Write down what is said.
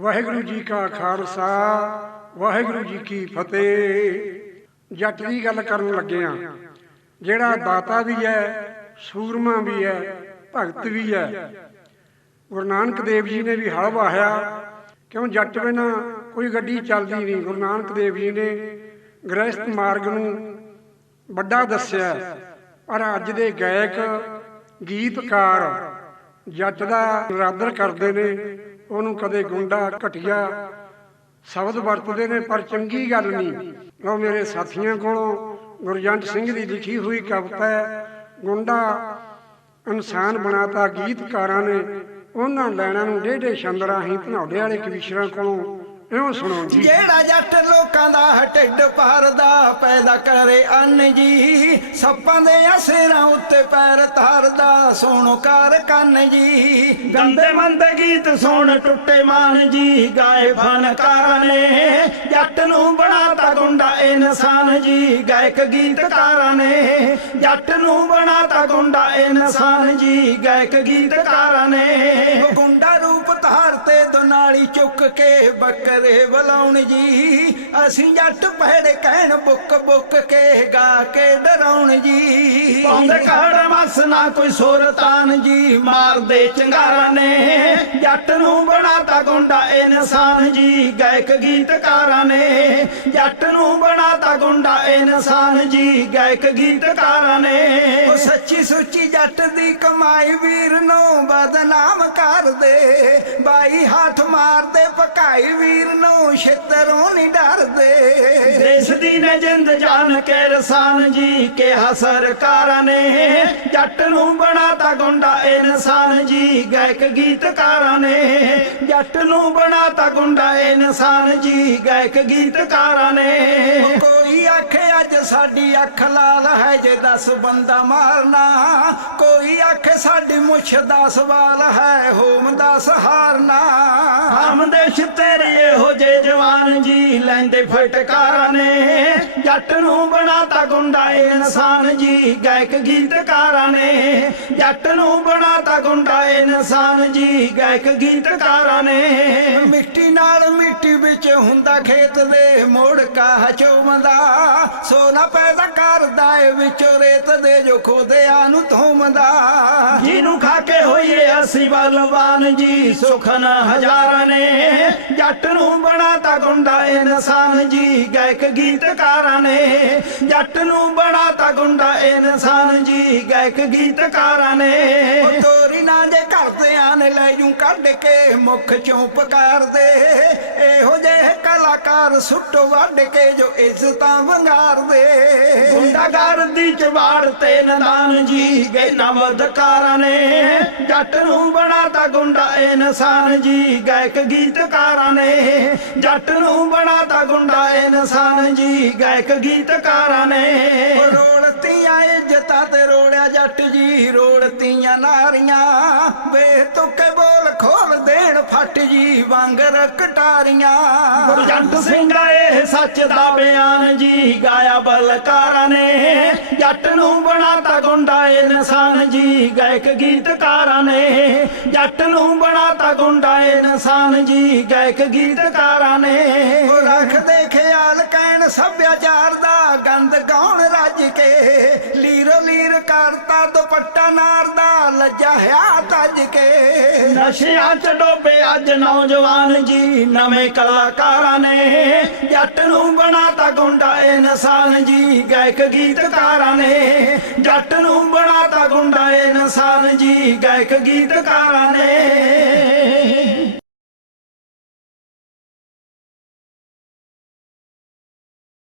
ਵਾਹਿਗੁਰੂ ਜੀ ਕਾ ਖਾਲਸਾ, ਵਾਹਿਗੁਰੂ ਜੀ ਕੀ ਫਤਿਹ। ਜੱਟ ਦੀ ਗੱਲ ਕਰਨ ਲੱਗੇ ਆ। ਜਿਹੜਾ ਦਾਤਾ ਵੀ ਹੈ, ਸੂਰਮਾ ਵੀ ਹੈ, ਭਗਤ ਵੀ ਹੈ। ਗੁਰੂ ਨਾਨਕ ਦੇਵ ਜੀ ਨੇ ਵੀ ਹਲ ਵਾਹਿਆ। ਕਿਉਂ ਜੱਟ ਬਿਨਾ ਕੋਈ ਗੱਡੀ ਚੱਲਦੀ ਨਹੀਂ? ਗੁਰੂ ਨਾਨਕ ਦੇਵ ਜੀ ਨੇ ਗ੍ਰਸਤ ਮਾਰਗ ਨੂੰ ਵੱਡਾ ਦੱਸਿਆ। ਪਰ ਅੱਜ ਦੇ ਗਾਇਕ, ਗੀਤਕਾਰ ਜੱਟ ਦਾ ਨਿਰਾਦਰ ਕਰਦੇ ਨੇ। ਉਹਨੂੰ ਕਦੇ ਗੁੰਡਾ ਘਟਿਆ। ਸ਼ਬਦ ਵਰਤਦੇ ਨੇ, ਪਰ ਚੰਗੀ ਗੱਲ ਨਹੀਂ। ਉਹ ਮੇਰੇ ਸਾਥੀਆਂ ਕੋਲੋਂ ਗੁਰਜੰਟ ਸਿੰਘ ਦੀ ਲਿਖੀ ਹੋਈ ਕਵਿਤਾ ਹੈ, ਗੁੰਡਾ ਇਨਸਾਨ ਬਣਾਤਾ ਗੀਤਕਾਰਾਂ ਨੇ, ਉਹਨਾਂ ਲੈਣਾ ਨੂੰ ਡੇਢੇ ਛੰਦਰਾ ਹੀ ਧਨੌੜੇ ਵਾਲੇ ਕਵੀਸ਼ਰਾਂ ਕੋਲੋਂ ਇਉਂ ਸੁਣੋ ਜੀ। ਜਿਹੜਾ ਜੱਟ ਲੋਕਾਂ ਦਾ ਢਿੱਡ ਭਰਦਾ, ਪੈਦਾ ਕਰੇ ਅੰਨ ਜੀ ਸੱਪਾਂ ਦੇ ਅਸਰਾਂ ਉੱਤੇ ਪੈਰ ਧਰਦਾ ਸੋਣੋ ਕਰ ਕੰਨ ਜੀ ਗੰਦੇ ਮੰਦ ਗੀਤ ਸੁਣ ਟੁੱਟੇ ਮਾਨ ਜੀ ਗਾਏ ਫਨਕਾਰਾਂ ਨੇ। ਜੱਟ ਨੂੰ ਬਣਾਤਾ ਗੁੰਡਾ ਇਨਸਾਨ ਜੀ, ਗਾਇਕ ਗੀਤਕਾਰਾਂ ਨੇ। ਜੱਟ ਨੂੰ ਬਣਾਤਾ ਗੁੰਡਾ ਇਨਸਾਨ ਜੀ, ਗਾਇਕ ਗੀਤਕਾਰਾਂ ਨੇ। ਦੁਨਾਲੀ ਚੁੱਕ ਕੇ ਬੱਕਰੇ ਬੁਲਾਉਣ ਜੀ। ਅਸੀਂ ਜੱਟ ਪਹਿੜੇ ਕਹਿਣ ਬੁੱਕ ਬੁੱਕ ਕੇ ਗਾ ਕੇ ਡਰਾਉਣ ਜੀ। ਪਾਉਂਦੇ ਕਾੜ ਮਸ ਨਾ ਕੋਈ ਸੁਰਤਾਨ ਜੀ ਮਾਰਦੇ ਚੰਗਾਰਾਂ ਨੇ। ਜੱਟ ਨੂੰ ਬਣਾਤਾ ਗੁੰਡਾ ਇਨਸਾਨ ਜੀ ਗਾਇਕ ਗੀਤਕਾਰਾਂ ਨੇ। ਜੱਟ ਨੂੰ ਬਣਾਤਾ ਗੁੰਡਾ ਇਨਸਾਨ ਜੀ ਗਾਇਕ ਗੀਤਕਾਰਾਂ ਨੇ। ਉਹ ਸੱਚੀ ਸੁੱਚੀ ਜੱਟ ਦੀ ਕਮਾਈ ਵੀਰ ਨੂੰ ਬਦਨਾਮ ਕਰਦੇ ਬਾਈ ਹੱਥ ਮਾਰਦੇ ਪਕਾਈ ਵੀਰ ਨੂੰ ਛਿੱਤਰੋਂ ਨਹੀਂ ਡਰਦੇ। ਦੇਸ਼ ਦੀ ਨੇ ਜਿੰਦ ਜਾਨ ਕੇ ਰਸਾਨ ਜੀ ਕਿਹਾ ਸਰਕਾਰਾਂ ਨੇ। ਜੱਟ ਨੂੰ ਬਣਾਤਾ ਗੁੰਡਾ ਇਨਸਾਨ ਜੀ, ਗਾਇਕ ਗੀਤਕਾਰਾਂ ਨੇ। ਜੱਟ ਨੂੰ ਬਣਾਤਾ ਗੁੰਡਾ ਇਨਸਾਨ ਜੀ। ਗਾਇਕ ਗੀਤਕਾਰਾਂ ਨੇ। ਕੋਈ ਆਖੇ ਅੱਜ ਸਾਡੀ ਅੱਖ ਲਾਲ ਹੈ ਜੇ 10 ਬੰਦਾ ਮਾਰਨਾ। ਕੋਈ ਆਖੇ ਸਾਡੀ ਮੁੱਛ ਦਾ ਸਵਾਲ ਹੈ ਹੋਮ ਦਾ ਸਹਾਰਨਾ। ਹਮ ਦੇਸ਼ ਲੈਂਦੇ ਫਟਕਾਰਾਂ ਨੇ ਜੱਟ ਨੂੰ ਬਣਾਤਾ ਗੁੰਡਾ ਇਨਸਾਨ ਜੀ, ਗਾਇਕ ਗੀਤਕਾਰਾਂ ਨੇ। ਜੱਟ ਨੂੰ ਬਣਾਤਾ ਗੁੰਡਾ ਇਨਸਾਨ ਜੀ, ਗਾਇਕ ਗੀਤਕਾਰਾਂ ਨੇ। ਮਿੱਟੀ ਨਾਲ ਮਿੱਟੀ ਵਿੱਚ ਹੁੰਦਾ ਖੇਤ ਦੇ ਮੋੜ ਕਾ ਚੋਮਦਾ ਸੋਨਾ ਪੈਦਾ ਕਰਦਾ ਏ ਵਿੱਚੋਂ ਰੇਤ ਦੇ ਜੋ ਖੋਦਿਆਂ ਨੂੰ ਧੂਮਦਾ ਜਿਹਨੂੰ ਖਾ ਕੇ ਹੋਈਏ ਅਸੀਂ ਬਲਵਾਨ ਜੀ, ਸੁਖਨ ਹਜ਼ਾਰਾਂ ਨੇ। ਜੱਟ ਨੂੰ ਬਣਾਤਾ ਗੁੰਡਾ ਇਨਸਾਨ ਜੀ, ਗਾਇਕ ਗੀਤਕਾਰਾਂ ਨੇ। ਜੱਟ ਨੂੰ ਬਣਾਤਾ ਗੁੰਡਾ ਇਨਸਾਨ ਜੀ, ਗਾਇਕ ਗੀਤਕਾਰਾਂ ਨੇ। ਤੋਰੀ ਨਾ ਜੇ ਘਰਦਿਆਂ ਨੇ ਲੈ ਜੂ ਕੱਢ ਕੇ ਮੁਖ ਚੋਂ ਪਕਾਰਦੇ ਇਹੋ ਜਿਹੇ ਕਲਾਕਾਰ ਸੁੱਟੋ ਵੱਢ ਕੇ ਜੋ ਇੱਜ਼ਤਾਂ ਵੰਗਾਰਦੇ ਗੁੰਡਾਗਰ ਤੇ ਨਦਾਨ ਜੀ ਗਏ ਨਵਦਕਾਰਾਂ ਨੇ। ਜੱਟ ਨੂੰ ਬਣਾਤਾ ਗੁੰਡਾ ਇਨਸਾਨ ਜੀ, ਗਾਇਕ ਗੀਤਕਾਰਾਂ ਨੇ। ਜੱਟ ਨੂੰ ਬਣਾਤਾ ਗੁੰਡਾ ਇਨਸਾਨ ਜੀ, ਗਾਇਕ ਗੀਤਕਾਰਾਂ ਨੇ। ਰੋੜਤੀਆਂ ਇੱਜ਼ਤਾਂ ਤੇ ਰੋੜਿਆ ਜੱਟ ਜੀ, ਰੋੜਤੀਆਂ ਨਾਰੀਆਂ। ਵੇ ਤੁਕੇ ਖੋਲ ਦੇਣ ਫੱਟ ਜੀ ਵਾਂਗਰ ਕਟਾਰੀਆਂ ਗੁਰਜੰਟ ਸਿੰਘ ਇਹ ਸੱਚ ਦਾ ਬਿਆਨ ਜੀ ਗਾਇਆ ਬਲਕਾਰਾਂ ਨੇ। ਜੱਟ ਨੂੰ ਬਣਾਤਾ ਗੁੰਡਾ ਇਨਸਾਨ ਜੀ ਗਾਇਕ ਗੀਤਕਾਰਾਂ ਨੇ। ਜੱਟ ਨੂੰ ਬਣਾਤਾ ਗੁੰਡਾ ਇਨਸਾਨ ਜੀ ਗਾਇਕ ਗੀਤਕਾਰਾਂ ਨੇ। ਰੱਖਦੇ ਖਿਆਲ ਕਹਿਣ ਸੱਭਿਆਚਾਰ ਦਾ ਗੰਦ ਗਾਉਣ ਰੱਜ ਕੇ। ਲੀਰੋ ਕਰਤਾ, ਦੁਪੱਟਾ ਨਾਰ ਦਾ ਲੱਜਾ ਹਿਆ ਤੱਜ ਕੇ। ਨਸ਼ਿਆਂ ਚ ਡੋਬੇ ਅੱਜ ਨੌਜਵਾਨ ਜੀ, ਨਵੇਂ ਕਲਾਕਾਰਾਂ ਨੇ। ਜੱਟ ਨੂੰ ਬਣਾਤਾ ਗੁੰਡਾ ਇਨਸਾਨ ਜੀ, ਗਾਇਕ ਗੀਤਕਾਰਾਂ ਨੇ। ਜੱਟ ਨੂੰ ਬਣਾਤਾ ਗੁੰਡਾ ਇਨਸਾਨ ਜੀ, ਗਾਇਕ ਗੀਤਕਾਰਾਂ ਨੇ।